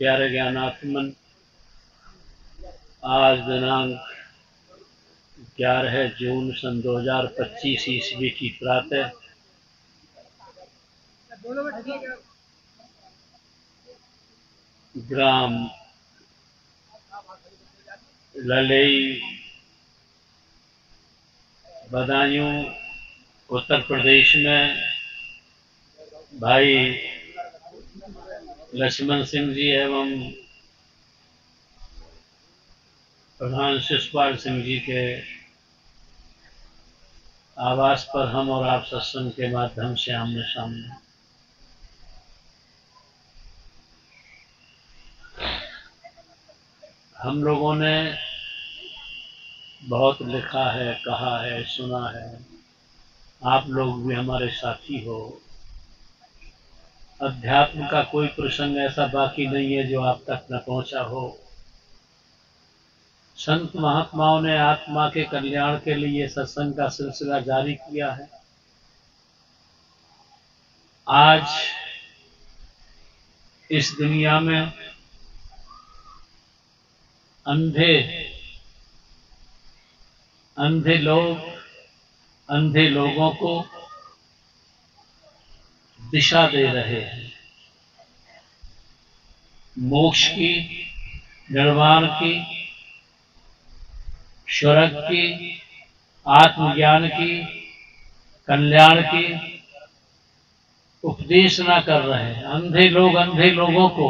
प्यारे ज्ञानात्मन, आज दिनांक 11 जून सन 2025 ईस्वी की प्रातः ग्राम ललई बदायूं उत्तर प्रदेश में भाई लक्ष्मण सिंह जी एवं प्रधान शिषपाल सिंह जी के आवास पर हम और आप सत्संग के माध्यम से आमने सामने। हम लोगों ने बहुत लिखा है, कहा है, सुना है। आप लोग भी हमारे साथी हो। अध्यात्म का कोई प्रसंग ऐसा बाकी नहीं है जो आप तक न पहुंचा हो। संत महात्माओं ने आत्मा के कल्याण के लिए सत्संग का सिलसिला जारी किया है। आज इस दुनिया में अंधे लोगों को दिशा दे रहे हैं, मोक्ष की, निर्वाण की, स्वर्ग की, आत्मज्ञान की, कल्याण की उपदेश ना कर रहे हैं। अंधे लोगों को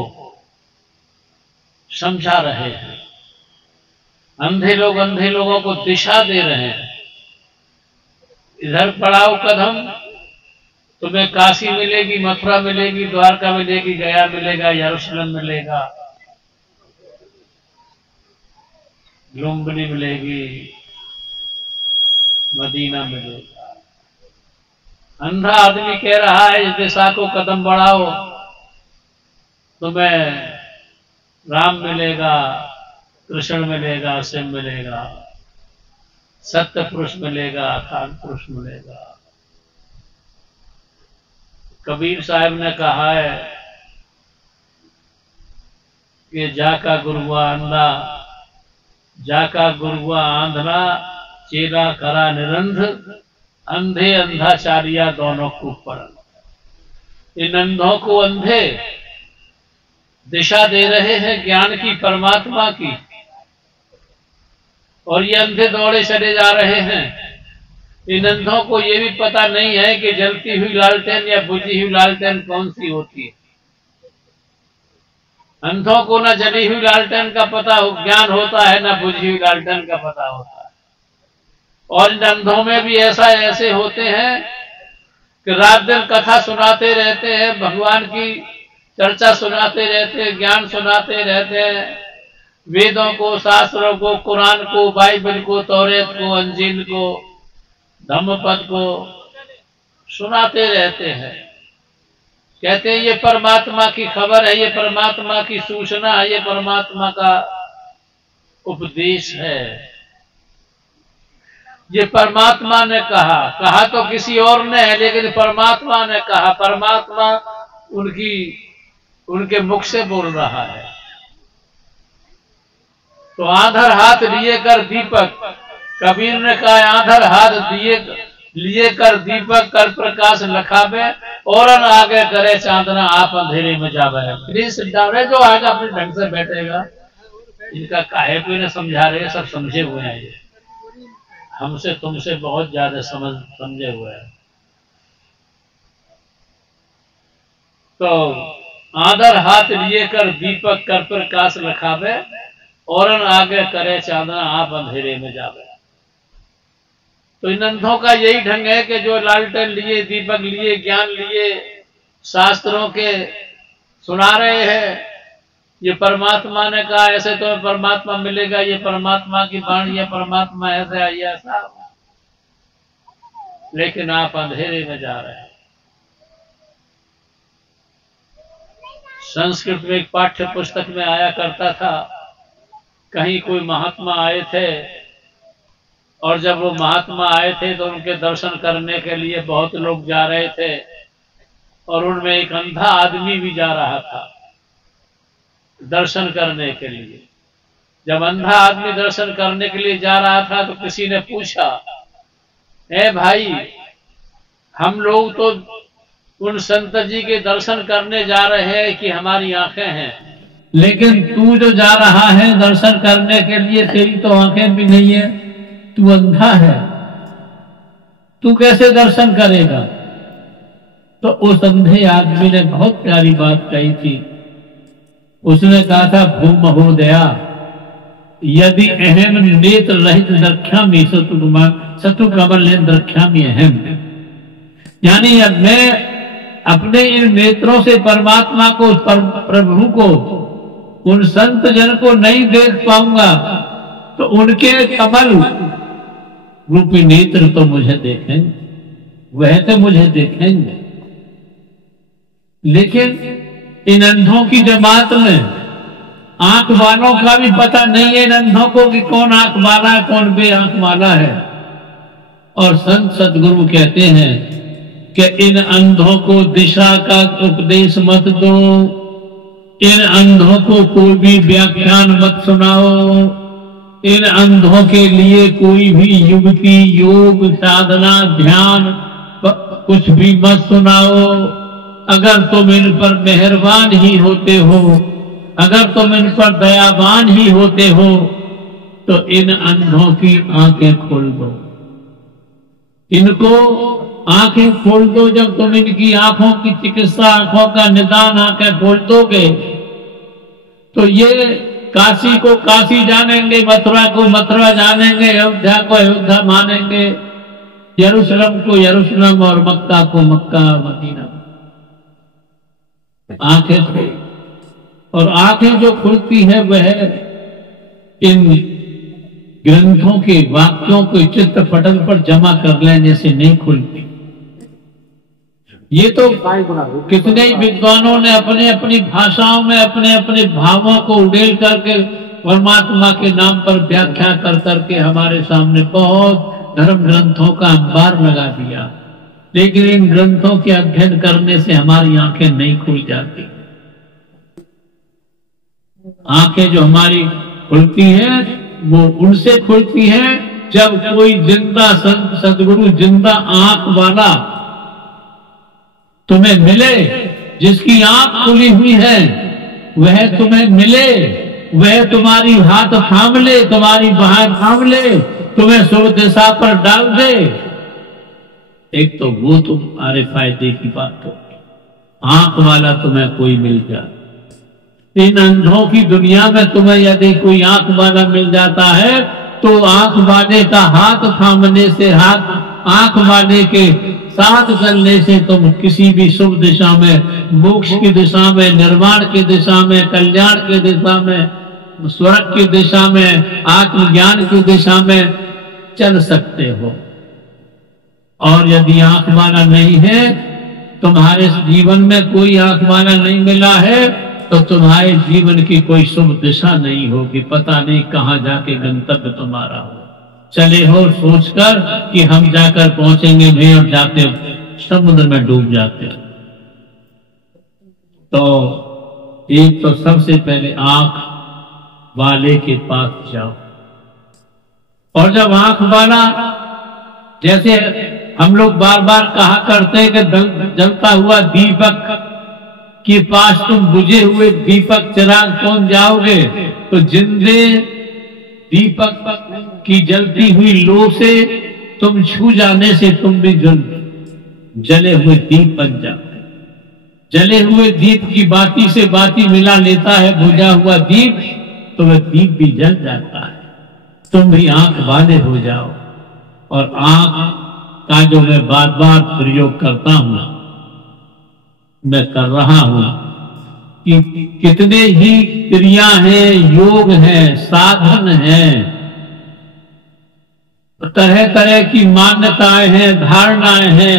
समझा रहे हैं। अंधे लोगों को दिशा दे रहे हैं। इधर बढ़ाओ कदम, तुम्हें काशी मिलेगी, मथुरा मिलेगी, द्वारका मिलेगी, गया मिलेगा, यरूशलेम मिलेगा, लुम्बिनी मिलेगी, मदीना मिलेगा। अंधा आदमी कह रहा है इस दिशा को कदम बढ़ाओ, तुम्हें राम मिलेगा, कृष्ण मिलेगा, शिव मिलेगा, सत्य पुरुष मिलेगा, अकाल पुरुष मिलेगा। कबीर साहब ने कहा है कि जाका गुरुआ अंधा, जाका गुरुआ आंधला, चेला करा निरंध, अंधे अंधाचारिया दोनों को पढ़। इन अंधों को अंधे दिशा दे रहे हैं ज्ञान की, परमात्मा की, और ये अंधे दौड़े चले जा रहे हैं। इन अंधों को ये भी पता नहीं है कि जलती हुई लालटेन या बुझी हुई लालटेन कौन सी होती है। अंधों को न जली हुई लालटेन का पता ज्ञान होता है, न बुझी हुई लालटेन का पता होता है। और इन अंधों में भी ऐसे होते हैं कि रात दिन कथा सुनाते रहते हैं, भगवान की चर्चा सुनाते रहते हैं, ज्ञान सुनाते रहते हैं, वेदों को, शास्त्रों को, कुरान को, बाइबल को, तौरेत को, अंजील को, धम्मपद को सुनाते रहते हैं। कहते हैं ये परमात्मा की खबर है, ये परमात्मा की सूचना है, ये परमात्मा का उपदेश है, ये परमात्मा ने कहा तो किसी और ने है, लेकिन परमात्मा ने कहा। परमात्मा उनके मुख से बोल रहा है। तो आंधर हाथ लिए कर दीपक, कबीर ने कहा आंधर हाथ लिए कर दीपक, कर प्रकाश लखावे, और आगे करे चांदना, आप अंधेरे में जावे। प्लीज जो आगे अपने ढंग से बैठेगा, इनका काहे कोई ने समझा रहे, सब समझे हुए हैं। ये हमसे तुमसे बहुत ज्यादा समझे हुए हैं। तो आंधर हाथ लिए कर दीपक, कर प्रकाश लखावे, और आगे करे चांदना, आप अंधेरे में जावे। तो इन अंधों का यही ढंग है कि जो लालटेन लिए, दीपक लिए, ज्ञान लिए, शास्त्रों के सुना रहे हैं, ये परमात्मा ने कहा ऐसे तो परमात्मा मिलेगा, ये परमात्मा की वाणी है, परमात्मा ऐसा है, ऐसा, लेकिन आप अंधेरे में जा रहे हैं। संस्कृत में एक पाठ्य पुस्तक में आया करता था, कहीं कोई महात्मा आए थे, और जब वो महात्मा आए थे तो उनके दर्शन करने के लिए बहुत लोग जा रहे थे, और उनमें एक अंधा आदमी भी जा रहा था। दर्शन करने के लिए। जब अंधा आदमी दर्शन करने के लिए जा रहा था तो किसी ने पूछा, ए भाई, हम लोग तो उन संत जी के दर्शन करने जा रहे हैं कि हमारी आंखें हैं, लेकिन तू जो जा रहा है दर्शन करने के लिए, तेरी तो आंखें भी नहीं है, तू अंधा है, तू कैसे दर्शन करेगा? तो उस अंधे आदमी ने बहुत प्यारी बात कही थी। उसने कहा था, भूमहोदया यदि अहम नेत्र रहित द्रक्ष्यामि सतु कमल द्रक्ष्यामि अहम, यानी अब मैं अपने इन नेत्रों से परमात्मा को, प्रभु को, उन संत जन को नहीं देख पाऊंगा, तो उनके कमल रूपी नेत्र तो मुझे देखेंगे, वह तो मुझे देखेंगे। लेकिन इन अंधों की जमात में आंख वालों का भी पता नहीं है इन अंधों को कि कौन आंख वाला है, कौन बे आंख वाला है। और संत सदगुरु कहते हैं कि इन अंधों को दिशा का उपदेश मत दो, इन अंधों को कोई भी व्याख्यान मत सुनाओ, इन अंधों के लिए कोई भी युक्ति, योग, साधना, ध्यान कुछ भी मत सुनाओ। अगर तुम इन पर मेहरबान ही होते हो, अगर तुम इन पर दयावान ही होते हो, तो इन अंधों की आंखें खोल दो, इनको आंखें खोल दो। जब तुम इनकी आंखों की चिकित्सा, आंखों का निदान आंखें खोल दोगे, तो ये काशी को काशी जानेंगे, मथुरा को मथुरा जानेंगे, अयोध्या को अयोध्या मानेंगे, यरूशलेम को यरूशलेम और मक्का को मक्का, मदीना। आंखें खोल, और आंखें जो खुलती है वह इन ग्रंथों के वाक्यों को चित्र पटल पर जमा कर लेने से नहीं खुलती। ये तो कितने ही विद्वानों ने अपने अपनी भाषाओं में अपने अपने भावों को उड़ेल करके परमात्मा के नाम पर व्याख्या कर करके हमारे सामने बहुत धर्म ग्रंथों का अंबार लगा दिया। लेकिन इन ग्रंथों के अध्ययन करने से हमारी आंखें नहीं खुल जाती। आंखें जो हमारी खुलती हैं वो उनसे खुलती हैं जब कोई जिंदा संत सदगुरु, जिंदा आंख वाला तुम्हें मिले, जिसकी आंख खुली हुई है वह तुम्हें मिले, वह तुम्हारी हाथ थाम ले, तुम्हारी बाहें थाम ले, तुम्हें शुभ दिशा पर डाल दे। एक तो वो तुम्हारे फायदे की बात हो, आंख वाला तुम्हें कोई मिल जाए। इन अंधों की दुनिया में तुम्हें यदि कोई आंख वाला मिल जाता है तो आंख वाले का हाथ थामने से, आंख वाले के साथ चलने से तुम किसी भी शुभ दिशा में, मोक्ष की दिशा में, निर्वाण की दिशा में, कल्याण की दिशा में, स्वर्ग की दिशा में, आत्मज्ञान की दिशा में चल सकते हो। और यदि आंख वाला नहीं है, तुम्हारे जीवन में कोई आंख वाला नहीं मिला है, तो तुम्हारे जीवन की कोई शुभ दिशा नहीं होगी। पता नहीं कहां जाके गंतव्य तुम्हारा हो। चले हो सोचकर कि हम जाकर पहुंचेंगे नहीं, और जाते समुद्र में डूब जाते। तो एक तो सबसे पहले आंख वाले के पास जाओ। और जब आंख वाला, जैसे हम लोग बार बार कहा करते हैं कि जलता हुआ दीपक के पास तुम बुझे हुए दीपक चिराग कौन जाओगे, तो जिंदे दीपक की जलती हुई लो से तुम छू जाने से तुम भी जले हुए दीप बन जाओ। जले हुए दीप की बाती से बाती मिला लेता है बुझा हुआ दीप, तो वह दीप भी जल जाता है। तुम भी आंख वाले हो जाओ। और आंख का जो मैं बार बार प्रयोग करता हूं, मैं कर रहा हूं, कि कितने ही क्रिया हैं, योग हैं, साधन हैं, तरह तरह की मान्यताएं हैं, धारणाएं हैं,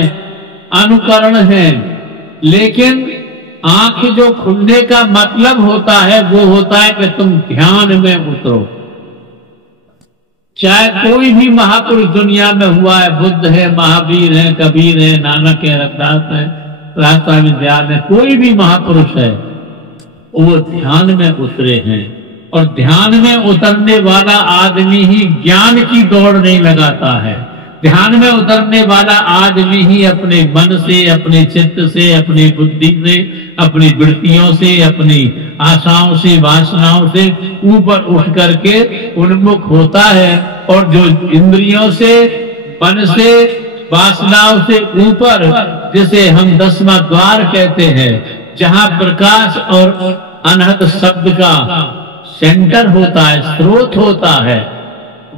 अनुकरण हैं। लेकिन आंख जो खुलने का मतलब होता है वो होता है कि तुम ध्यान में उतरो। चाहे कोई भी महापुरुष दुनिया में हुआ है, बुद्ध है, महावीर है, कबीर है, नानक है, रविदास है, रास्ता विद्याल है, कोई भी महापुरुष है, वो ध्यान में उतरे हैं। और ध्यान में उतरने वाला आदमी ही ज्ञान की दौड़ नहीं लगाता है। ध्यान में उतरने वाला आदमी ही अपने मन से, अपने चित्त से, अपनी बुद्धि से, अपनी वृत्तियों से, अपनी आशाओं से, वासनाओं से ऊपर उठ करके उन्मुख होता है। और जो इंद्रियों से, मन से, वासनाओं से ऊपर, जिसे हम 10वां द्वार कहते हैं, जहां प्रकाश और अनहद शब्द का सेंटर होता है, स्रोत होता है,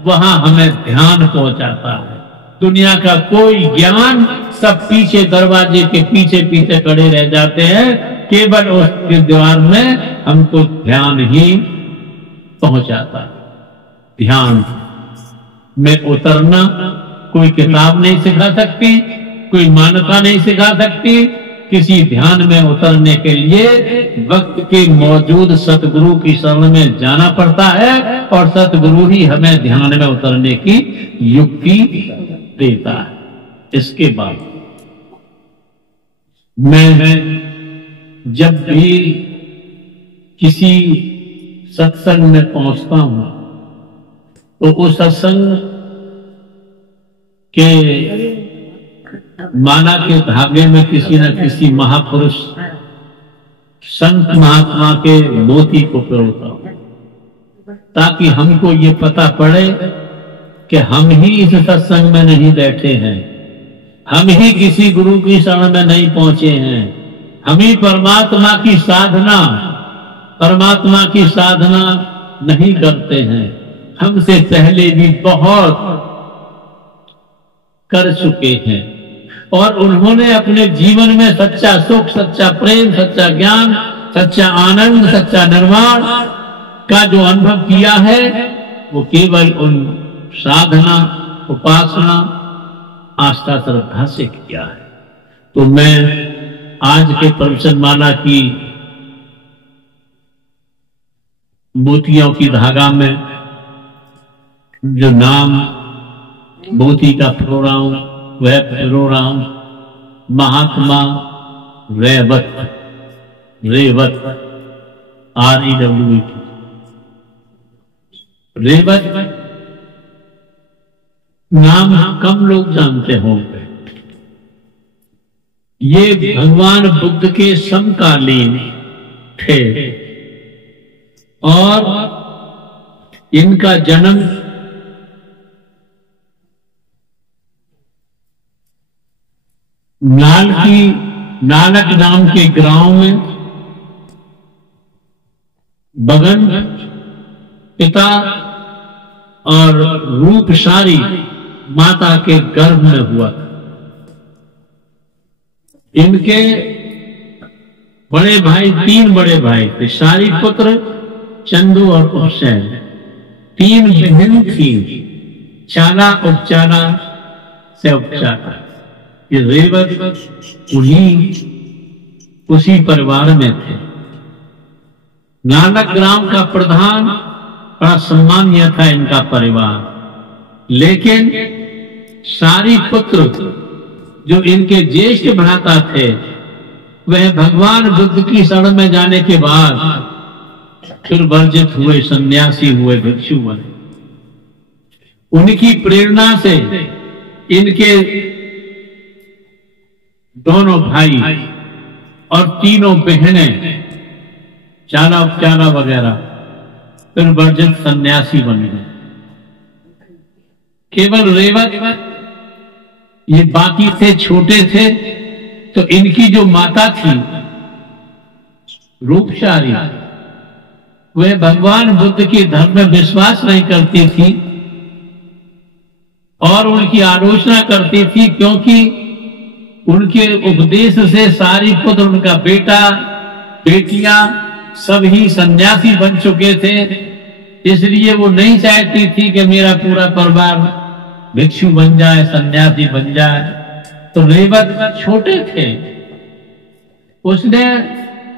वहां हमें ध्यान पहुंचाता है। दुनिया का कोई ज्ञान, सब पीछे दरवाजे के पीछे पीछे खड़े रह जाते हैं। केवल उसके द्वार में हमको ध्यान ही पहुंचाता है। ध्यान में उतरना कोई किताब नहीं सिखा सकती, कोई मान्यता नहीं सिखा सकती। किसी ध्यान में उतरने के लिए वक्त के मौजूद सतगुरु की शरण में जाना पड़ता है, और सतगुरु ही हमें ध्यान में उतरने की युक्ति देता है। इसके बाद मैं जब भी किसी सत्संग में पहुंचता हूं, तो उस सत्संग के माला के धागे में किसी न किसी महापुरुष, संत महात्मा के मोती को पिरोता हूं, ताकि हमको ये पता पड़े कि हम ही इस सत्संग में नहीं बैठे हैं, हम ही किसी गुरु की शरण में नहीं पहुंचे हैं, हम ही परमात्मा की साधना नहीं करते हैं। हमसे पहले भी बहुत कर चुके हैं, और उन्होंने अपने जीवन में सच्चा सुख, सच्चा प्रेम, सच्चा ज्ञान, सच्चा आनंद, सच्चा निर्वाण का जो अनुभव किया है, वो केवल उन साधना, उपासना, आस्था, श्रद्धा से किया है। तो मैं आज के प्रवचन माला की मोतियों की धागा में जो नाम मोती का पिरो रहा हूं, वह पिरो रहा हूं महात्मा रेवत, REWT। रेवत नाम कम लोग जानते होंगे। ये भगवान बुद्ध के समकालीन थे, और इनका जन्म नानक नाम के गांव में बगन पिता और रूपसारी माता के गर्भ में हुआ था। इनके बड़े भाई, 3 बड़े भाई थे, सारी पुत्र, चंदू और उपसेन। 3 बहन थी, चाला, उपचाला से उपचाला। ये रेवत उसी परिवार में थे। नानक ग्राम का प्रधान, बड़ा सम्मानीय था इनका परिवार, लेकिन सारी पुत्र जो इनके ज्येष्ठ भ्राता थे, वह भगवान बुद्ध की शरण में जाने के बाद फिर वर्जित हुए, सन्यासी हुए, भिक्षु बने। उनकी प्रेरणा से इनके दोनों भाई और 3 बहनें, चाला उपचाला वगैरह, फिर वर्जित सन्यासी बन गए। केवल रेवत, ये बाकी थे छोटे थे, तो इनकी जो माता थी रूपसारी, वह भगवान बुद्ध के धर्म में विश्वास नहीं करती थी और उनकी आलोचना करती थी, क्योंकि उनके उपदेश से सारी पुत्र, उनका बेटा, बेटियां सभी सन्यासी बन चुके थे। इसलिए वो नहीं चाहती थी कि मेरा पूरा परिवार भिक्षु बन जाए, सन्यासी बन जाए। तो रेवत छोटे थे, उसने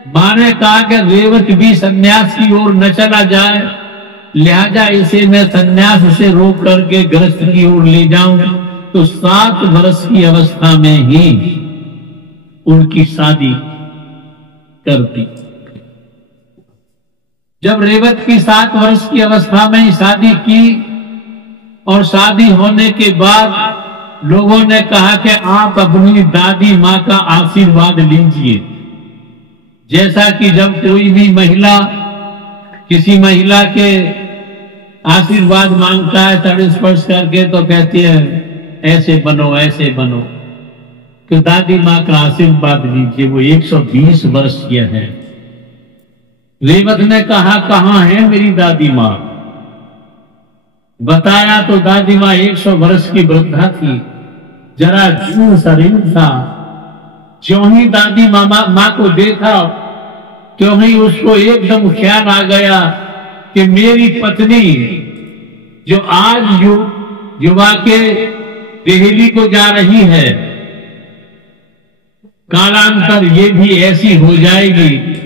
माँ ने कहा कि रेवत भी सन्यास की ओर न चला जाए, लिहाजा इसे मैं सन्यास से रोक करके गृहस्थ की ओर ले जाऊं। तो 7 वर्ष की अवस्था में ही उनकी शादी कर दी। जब रेवत की 7 वर्ष की अवस्था में ही शादी की और शादी होने के बाद लोगों ने कहा कि आप अपनी दादी माँ का आशीर्वाद लीजिए। जैसा कि जब कोई भी महिला किसी महिला के आशीर्वाद मांगता है तड़ स्पर्श करके, तो कहती है ऐसे बनो ऐसे बनो। तो दादी माँ का आशीर्वाद लीजिए। वो 120 वर्ष की है। रेवत ने कहा कहाँ है मेरी दादी माँ? बताया तो दादी माँ 100 वर्ष की वृद्धा थी, जरा जीर्ण शरीर था। ज्यों ही दादी माँ को देखा त्यों ही उसको एकदम ख्याल आ गया कि मेरी पत्नी जो आज युवा के दिल्ली को जा रही है, कालांतर ये भी ऐसी हो जाएगी।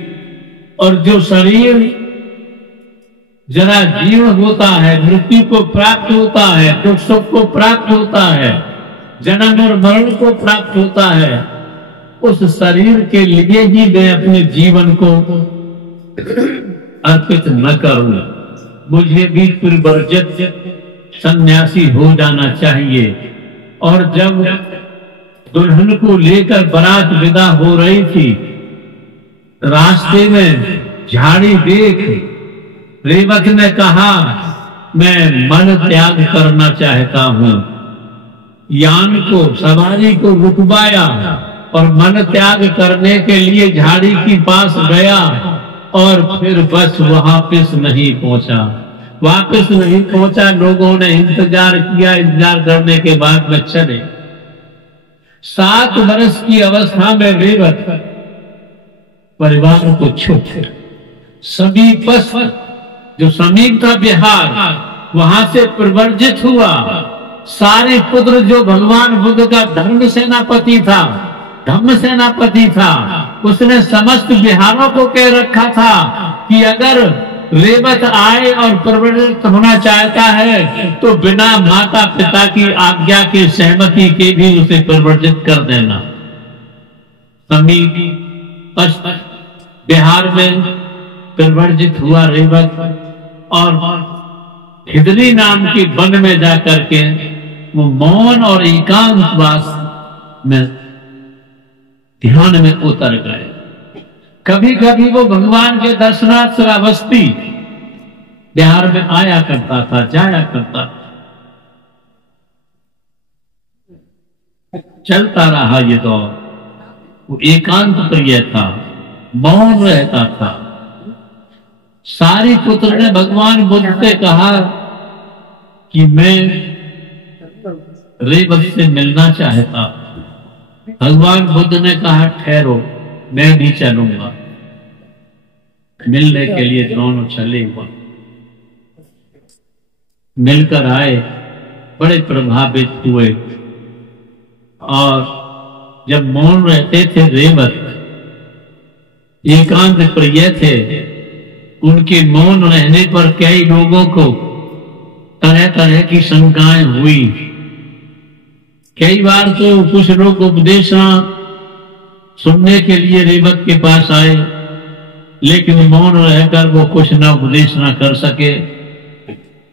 और जो शरीर जरा जीर्ण होता है, मृत्यु को प्राप्त होता है, दुख सुख को प्राप्त होता है, जन्म और मरण को प्राप्त होता है, उस शरीर के लिए ही मैं अपने जीवन को अर्पित न करूं। मुझे भी परिवर्जित सन्यासी हो जाना चाहिए। और जब दुल्हन को लेकर बारात विदा हो रही थी, रास्ते में झाड़ी देख रेवत ने कहा मैं मन त्याग करना चाहता हूं। यान को सवारी को रुकवाया और मन त्याग करने के लिए झाड़ी के पास गया और फिर बस वापस नहीं पहुंचा। लोगों ने इंतजार किया, इंतजार करने के बाद में चले। 7 वर्ष की अवस्था में रेवत परिवार को छोड़ जो समीप था बिहार, वहां से प्रवर्जित हुआ। सारे पुत्र जो भगवान बुद्ध का धर्म सेनापति था, उसने समस्त बिहारों को कह रखा था कि अगर रेवत आए और प्रवर्जित होना चाहता है तो बिना माता पिता की आज्ञा के, सहमति के भी उसे प्रवर्जित कर देना। समीप बिहार में प्रवर्जित हुआ रेवत और हिदनी नाम की वन में जाकर के वो मौन और एकांतवास में ध्यान में उतर गए। कभी कभी वो भगवान के दर्शनार्थ श्रावस्ती बिहार में आया करता था, जाया करता था। चलता रहा ये दौर। वो एकांत प्रिय था, मौन रहता था। सारी पुत्र ने भगवान बुद्ध से कहा कि मैं रेवत से मिलना चाहता। भगवान बुद्ध ने कहा ठहरो, मैं भी चलूंगा। मिलने के लिए दोनों चले हुए, मिलकर आए, बड़े प्रभावित हुए। और जब मौन रहते थे रेवत, एकांत प्रिय थे, उनके मौन रहने पर कई लोगों को तरह तरह की शंकाएं हुई। कई बार तो कुछ लोग उपदेश सुनने के लिए रेवत के पास आए, लेकिन मौन रहकर वो कुछ न उपदेश न कर सके।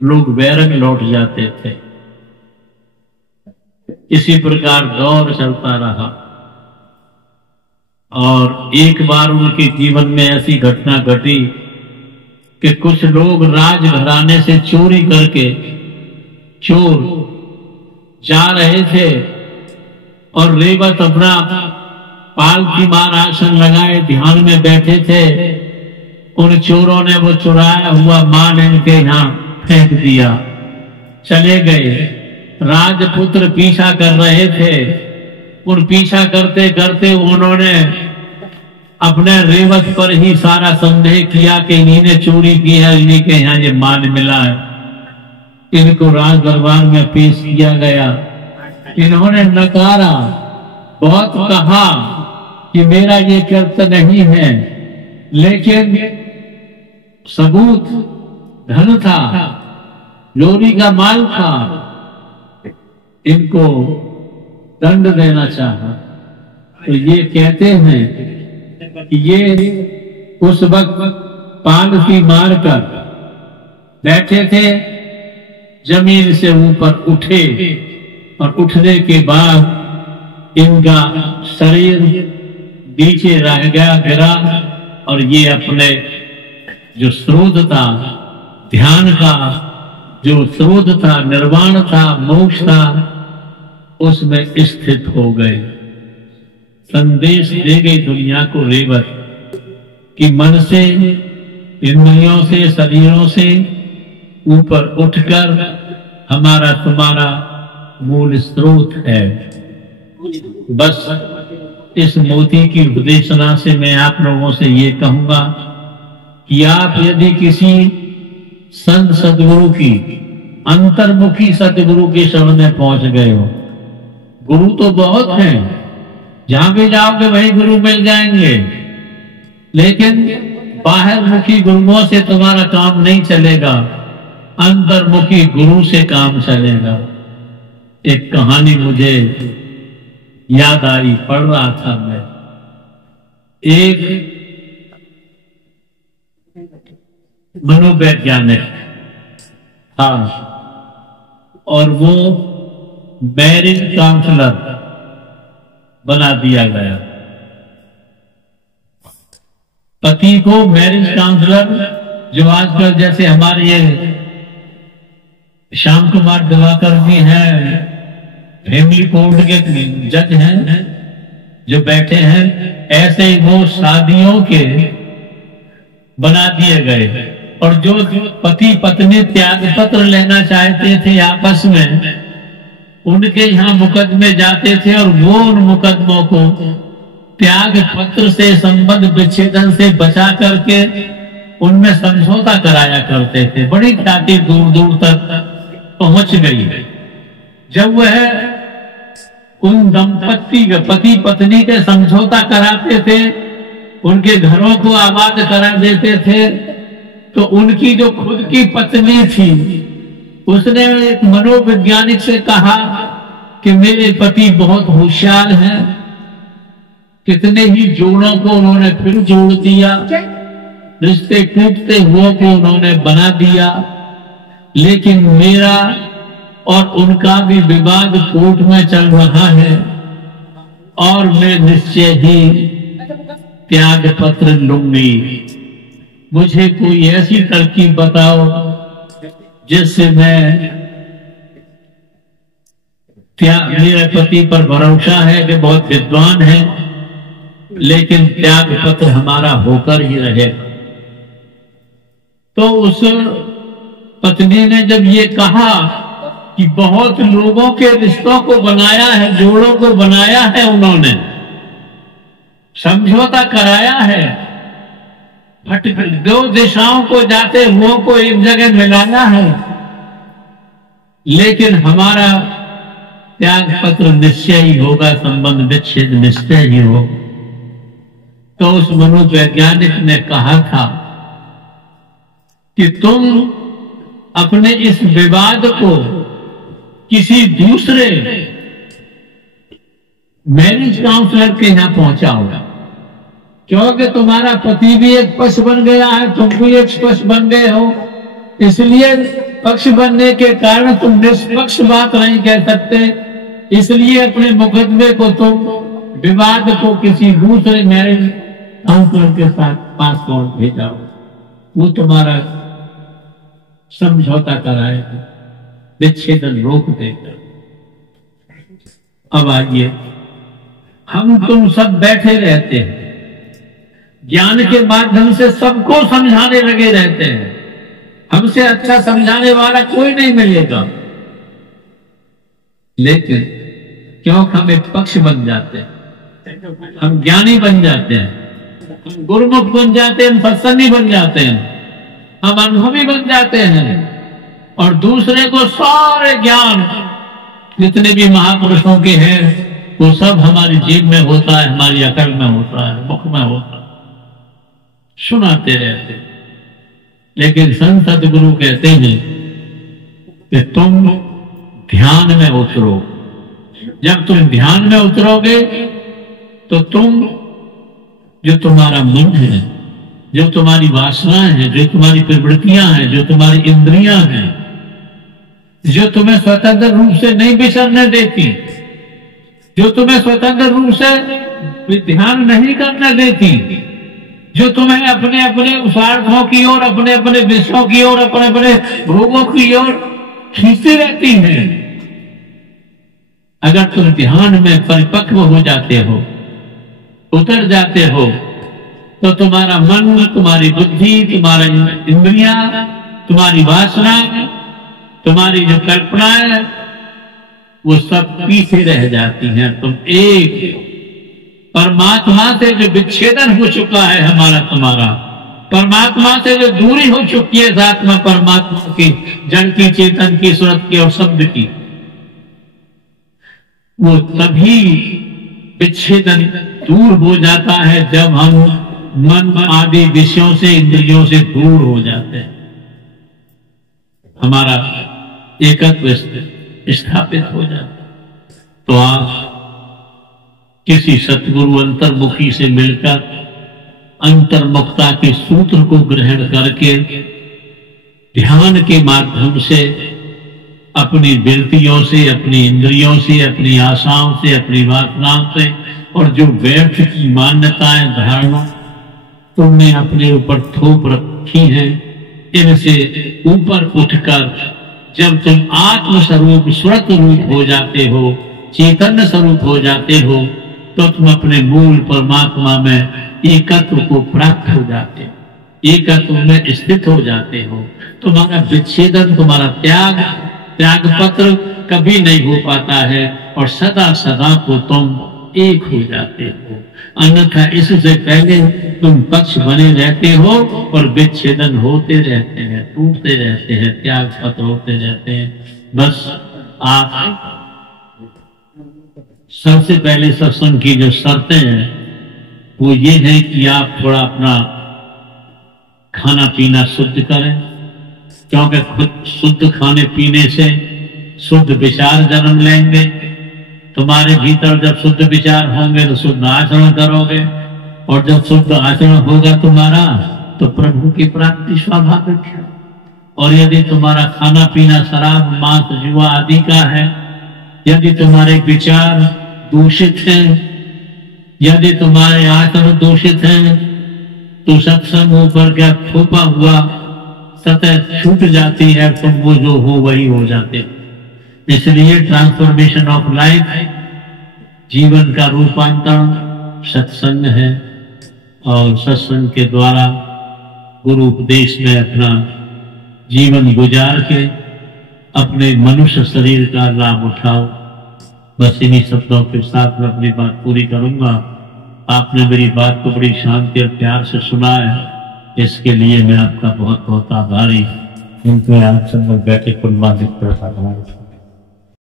लोग बैरंग लौट जाते थे। इसी प्रकार दौर चलता रहा। और एक बार उनके जीवन में ऐसी घटना घटी कि कुछ लोग राजघराने से चोरी करके, चोर जा रहे थे और रेवत अपना पालकी मार आसन लगाए ध्यान में बैठे थे। उन चोरों ने वो चुराया हुआ माल इनके यहाँ फेंक दिया, चले गए। राजपुत्र पीछा कर रहे थे। उन पीछा करते करते उन्होंने अपने रेवत पर ही सारा संदेह किया कि इन्हीं चोरी की है, इन्हीं के यहाँ ये माल मिला है। इनको राज दरबार में पेश किया गया। इन्होंने नकारा, बहुत कहा कि मेरा ये कर्तव्य नहीं है, लेकिन सबूत धन था, चोरी का माल था, इनको दंड देना चाहा। तो ये कहते हैं कि ये उस वक्त पालथी मारकर बैठे थे, जमीन से ऊपर उठे और उठने के बाद इनका शरीर नीचे रह गया, गिरा, और ये अपने जो स्रोत था, ध्यान का जो स्रोत था, निर्वाण था, मोक्ष था, उसमें स्थित हो गए। संदेश दे गई दुनिया को रेवत कि मन से, इंद्रियों से, शरीरों से ऊपर उठकर हमारा तुम्हारा मूल स्रोत है। बस इस मोती की उपदेशना से मैं आप लोगों से ये कहूंगा कि आप यदि किसी संत सदगुरु की, अंतर्मुखी सदगुरु के शरण में पहुंच गए हो, गुरु तो बहुत हैं, जहां भी जाओगे वही गुरु मिल जाएंगे, लेकिन बाहर मुखी गुरुओं से तुम्हारा काम नहीं चलेगा, अंतर्मुखी गुरु से काम चलेगा। एक कहानी मुझे याद आई, पढ़ रहा था मैं, एक मनोवैज्ञानिक था और वो मैरिज काउंसलर बना दिया गया। पति को मैरिज काउंसलर, जो आजकल जैसे हमारे ये श्याम कुमार दिवाकर जी हैं, फैमिली कोर्ट के जज हैं जो बैठे हैं, ऐसे ही वो शादियों के बना दिए गए। और जो पति पत्नी त्याग पत्र लेना चाहते थे आपस में, उनके यहाँ मुकदमे जाते थे और वो उन मुकदमों को त्याग पत्र से, संबंध विच्छेदन से बचा करके उनमें समझौता कराया करते थे। बड़ी ख्याति दूर दूर तक पहुंच गई। जब वह उन दंपत्ति के, पति पत्नी के समझौता कराते थे, उनके घरों को आबाद करा देते थे, तो उनकी जो खुद की पत्नी थी, उसने एक मनोवैज्ञानिक से कहा कि मेरे पति बहुत होशियार हैं, कितने ही जोड़ों को उन्होंने फिर जोड़ दिया, रिश्ते टूटते हुए को उन्होंने बना दिया, लेकिन मेरा और उनका भी विवाद कोर्ट में चल रहा है और मैं निश्चय ही त्याग पत्र लूंगी। मुझे कोई ऐसी तरकीब बताओ जिससे मैं मेरे पति पर भरोसा है कि बहुत विद्वान है, लेकिन त्याग पत्र हमारा होकर ही रहे। तो उस पत्नी ने जब ये कहा कि बहुत लोगों के रिश्तों को बनाया है, जोड़ों को बनाया है, उन्होंने समझौता कराया है, दो दिशाओं को जाते हुओं को एक जगह मिलाना है, लेकिन हमारा त्याग पत्र निश्चय ही होगा, संबंध विच्छेद निश्चय ही हो। तो उस मनोवैज्ञानिक ने कहा था कि तुम अपने इस विवाद को किसी दूसरे मैरिज काउंसलर के यहां पहुंचाओ, क्योंकि तुम्हारा पति भी एक पक्ष बन गया है, तुम भी एक पक्ष बन गए हो, इसलिए पक्ष बनने के कारण तुम निष्पक्ष बात नहीं कह सकते, इसलिए अपने मुकदमे को तुम, विवाद को किसी दूसरे मैरिज काउंसलर के साथ पासपोर्ट भेजाओ, वो तुम्हारा समझौता कराएगा, विच्छेदन रोक देगा। अब आइए, हम तुम सब बैठे रहते हैं, ज्ञान के माध्यम से सबको समझाने लगे रहते हैं, हमसे अच्छा समझाने वाला कोई नहीं मिलेगा, लेकिन क्यों हम एक पक्ष बन जाते हैं, हम ज्ञानी बन जाते हैं, हम गुरुमुख बन जाते हैं, हम सत्संगी बन जाते हैं, हम अनुभवी बन जाते हैं, और दूसरे को सारे ज्ञान जितने भी महापुरुषों के हैं वो सब हमारी जीभ में होता है, हमारी अकल में होता है, मुख में होता है, सुनाते रहते। लेकिन संत सदगुरु कहते हैं कि तुम ध्यान में उतरो। जब तुम ध्यान में उतरोगे तो तुम, जो तुम्हारा मन है, जो तुम्हारी वासनाएं हैं, जो तुम्हारी प्रवृत्तियां हैं, जो तुम्हारी इंद्रियां हैं, जो तुम्हें स्वतंत्र रूप से नहीं विचरने देती, जो तुम्हें स्वतंत्र रूप से ध्यान नहीं करने देती, जो तुम्हें अपने अपने स्वार्थों की ओर, अपने अपने विषयों की ओर, अपने अपने भोगों की ओर खींचती रहती हैं, अगर तुम ध्यान में परिपक्व हो जाते हो, उतर जाते हो, तो तुम्हारा मन, तुम्हारी बुद्धि, तुम्हारा इंद्रियां, तुम्हारी वासना, तुम्हारी जो कल्पनाएं, वो सब पीछे रह जाती हैं। तुम एक परमात्मा से जो विच्छेदन हो चुका है हमारा तुम्हारा, परमात्मा से जो दूरी हो चुकी है आत्मा परमात्मा की, जड़ की, चेतन की, सूरत की और शब्द की, वो तभी विच्छेदन दूर हो जाता है जब हम मन आदि विषयों से, इंद्रियों से दूर हो जाते हैं, हमारा एकत्व स्थापित हो जाता है। तो आप किसी सतगुरु अंतर्मुखी से मिलकर अंतर्मुखता के सूत्र को ग्रहण करके ध्यान के माध्यम से अपनी वृत्तियों से, अपनी इंद्रियों से, अपनी आशाओं से, अपनी वासनाओं से और जो व्यर्थ की मान्यताएं, धारणा तुमने अपने ऊपर थोप रखी हैं, इनसे ऊपर उठकर जब तुम आत्मस्वरूप, स्वत रूप हो जाते हो, चैतन्य स्वरूप हो जाते हो, तो तुम अपने मूल परमात्मा में एकत्व को प्राप्त हो जाते हो, एकत्व में स्थित हो जाते हो। तुम्हारा विच्छेदन, तुम्हारा त्याग पत्र कभी नहीं हो पाता है और सदा सदा को तुम एक हो जाते हो। अन्यथा इससे पहले तुम पक्ष बने रहते हो और विच्छेदन होते रहते हैं, टूटते रहते हैं, त्याग पत्र होते रहते हैं। बस आप सबसे पहले सत्संग की जो शर्तें हैं वो ये है कि आप थोड़ा अपना खाना पीना शुद्ध करें, क्योंकि खुद शुद्ध खाने पीने से शुद्ध विचार जन्म लेंगे। तुम्हारे भीतर जब शुद्ध विचार होंगे तो शुद्ध आचरण करोगे, और जब शुद्ध आचरण होगा तुम्हारा तो प्रभु की प्राप्ति स्वाभाविक है। और यदि तुम्हारा खाना पीना शराब, मांस, जुआ आदि का है, यदि तुम्हारे विचार दूषित हैं, यदि तुम्हारे आचरण दूषित हैं, तो सत्संग ऊपर क्या थोपा हुआ सतह छूट जाती है, तुम वो जो हो वही हो जाते हो। इसलिए ट्रांसफॉर्मेशन ऑफ लाइफ, जीवन का रूपांतरण सत्संग है, और सत्संग के द्वारा गुरु उपदेश में अपना जीवन गुजार के अपने मनुष्य शरीर का लाभ उठाओ। बस इन्हीं शब्दों के साथ मैं अपनी बात पूरी करूंगा। आपने मेरी बात को बड़ी शांति और प्यार से सुना है, इसके लिए मैं आपका बहुत बहुत आभारी। उनके आप सब बैठे कुल मालिक